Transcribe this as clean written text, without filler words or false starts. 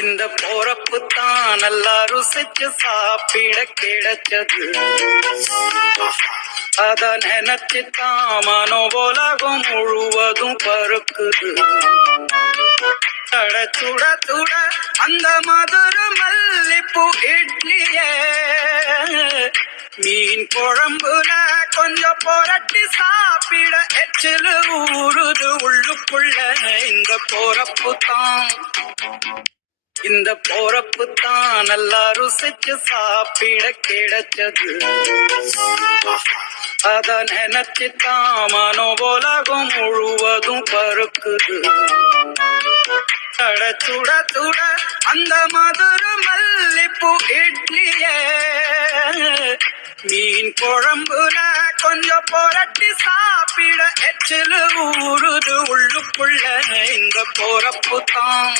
இந்த போறப்பு தான் நல்லா ருசிச்சு சாப்பிட கிடைச்சது. அத நினைச்சுதான் மனோ உலகம் முழுவதும் பருக்குது. சுட சுட அந்த மதுர மல்லிப்பூ இட்லியே மீன் குழம்புல கொஞ்சம் புரட்டி சாப்பிட எச்சிலு ஊறுது உள்ளுக்குள்ள. இந்த போறப்பு தான் நல்லா ருசிச்சு சாப்பிட கிடைச்சது. அத நினைச்சுதான் மனோ உலகம் முழுவதும் பருக்குது. சுட சுட அந்த மதுர மல்லிப்பூ இட்லியே மீன் குழம்புல கொஞ்சம் புரட்டி சாப்பிட எச்சிலு ஊறுது உள்ளுக்குள்ள. இந்த போறப்பு தான்